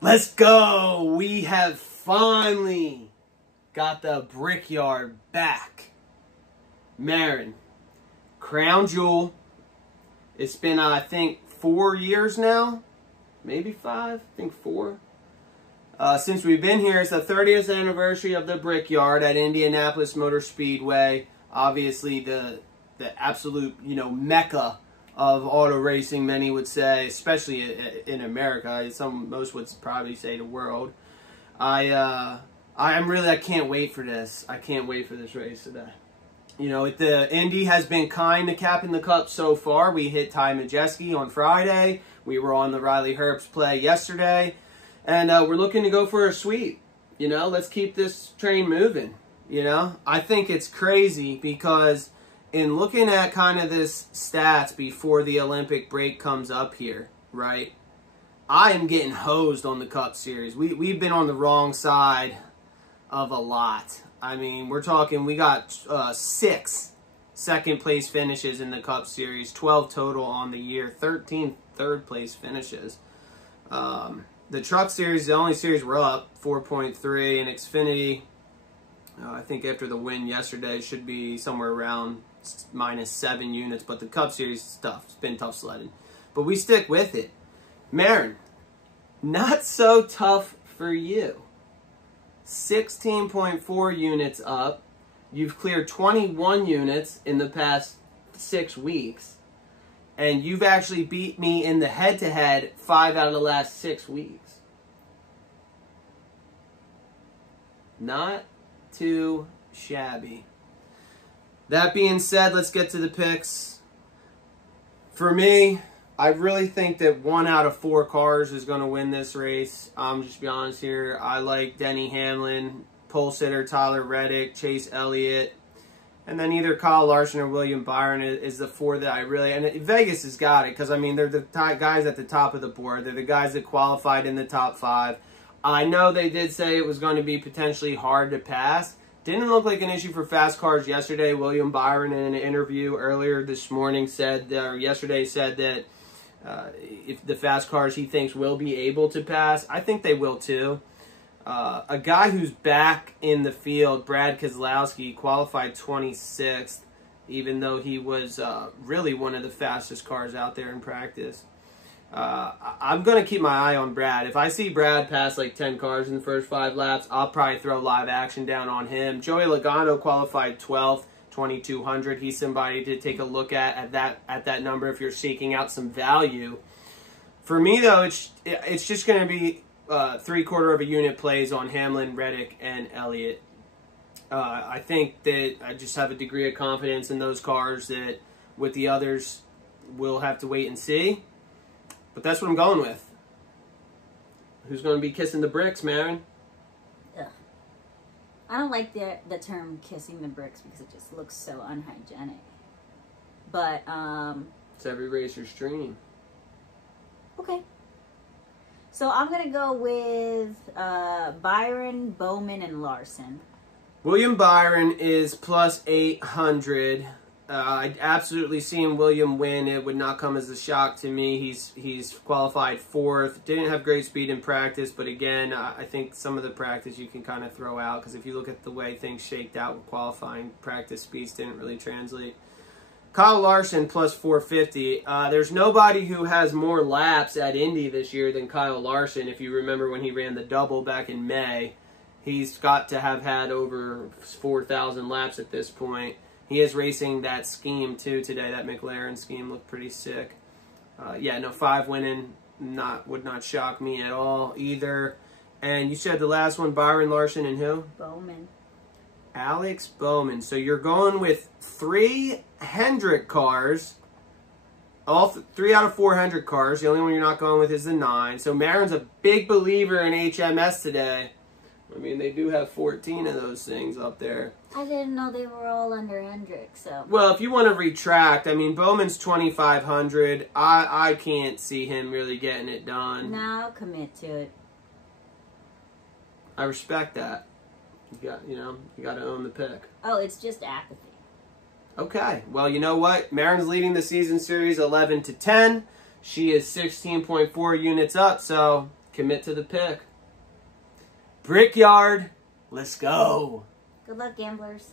Let's go! We have finally got the Brickyard back. Marin, crown jewel. It's been, I think, 4 years now. Maybe 5, I think 4. Since we've been here. It's the 30th anniversary of the Brickyard at Indianapolis Motor Speedway. Obviously, the absolute, mecca of auto racing, many would say, especially in America. Most would probably say the world. I can't wait for this. I can't wait for this race today. The Indy has been kind to capping the cup so far. We hit Ty Majeski on Friday. We were on the Riley Herbst play yesterday. And we're looking to go for a sweep. Let's keep this train moving. I think it's crazy because in looking at kind of this stats before the Olympic break comes up here, right? I am getting hosed on the Cup Series. We've been on the wrong side of a lot. I mean, we're talking, we got 6 second place finishes in the Cup Series, 12 total on the year, 13 third place finishes. The Truck Series, the only series we're up, 4.3, and Xfinity, I think after the win yesterday, should be somewhere around -7 units, but the Cup Series is tough. It's been tough sledding. But we stick with it. Marin, not so tough for you. 16.4 units up. You've cleared 21 units in the past 6 weeks. And you've actually beat me in the head-to-head 5 out of the last 6 weeks. Not too shabby. That being said, let's get to the picks. For me, I really think that 1 out of 4 cars is going to win this race. I'm just be honest here. I like Denny Hamlin, pole sitter Tyler Reddick, Chase Elliott, and then either Kyle Larson or William Byron is the 4 that I really... And Vegas has got it because, I mean, they're the guys at the top of the board. They're the guys that qualified in the top 5. I know they did say it was going to be potentially hard to pass. Didn't look like an issue for fast cars yesterday. William Byron in an interview earlier this morning said, or yesterday said that if the fast cars he thinks will be able to pass, I think they will too. A guy who's back in the field, Brad Keselowski, qualified 26th, even though he was really one of the fastest cars out there in practice. I'm going to keep my eye on Brad. If I see Brad pass like 10 cars in the first 5 laps, I'll probably throw live action down on him. Joey Logano qualified 12th, 2,200. He's somebody to take a look at that number if you're seeking out some value. For me, though, it's just going to be 3/4 of a unit plays on Hamlin, Reddick, and Elliott. I think that I just have a degree of confidence in those cars that with the others, we'll have to wait and see. But that's what I'm going with. Who's going to be kissing the bricks, Marin? Ugh. I don't like the term kissing the bricks because it just looks so unhygienic. But, it's every racer's dream. Okay. So I'm going to go with Byron, Bowman, and Larson. William Byron is plus 800. I'd absolutely seen William win. It would not come as a shock to me. He's qualified 4th. Didn't have great speed in practice, but again, I think some of the practice you can kind of throw out because if you look at the way things shaked out with qualifying, practice speeds didn't really translate. Kyle Larson plus 450. There's nobody who has more laps at Indy this year than Kyle Larson. If you remember when he ran the double back in May, he's got to have had over 4,000 laps at this point. He is racing that scheme, too, today. That McLaren scheme looked pretty sick. 5 winning would not shock me at all either. And you said the last one, Byron, Larson, and who? Bowman. Alex Bowman. So you're going with 3 Hendrick cars. All 3 out of 4 Hendrick cars. The only one you're not going with is the 9. So Marin's a big believer in HMS today. I mean, they do have 14 of those things up there. I didn't know they were all under Hendrick, so... Well, if you want to retract, I mean, Bowman's 2,500. I can't see him really getting it done. No, I'll commit to it. I respect that. You got to own the pick. Oh, it's just apathy. Okay. Well, you know what? Marin's leading the season series 11-10. She is 16.4 units up, so commit to the pick. Brickyard, let's go. Good luck, gamblers.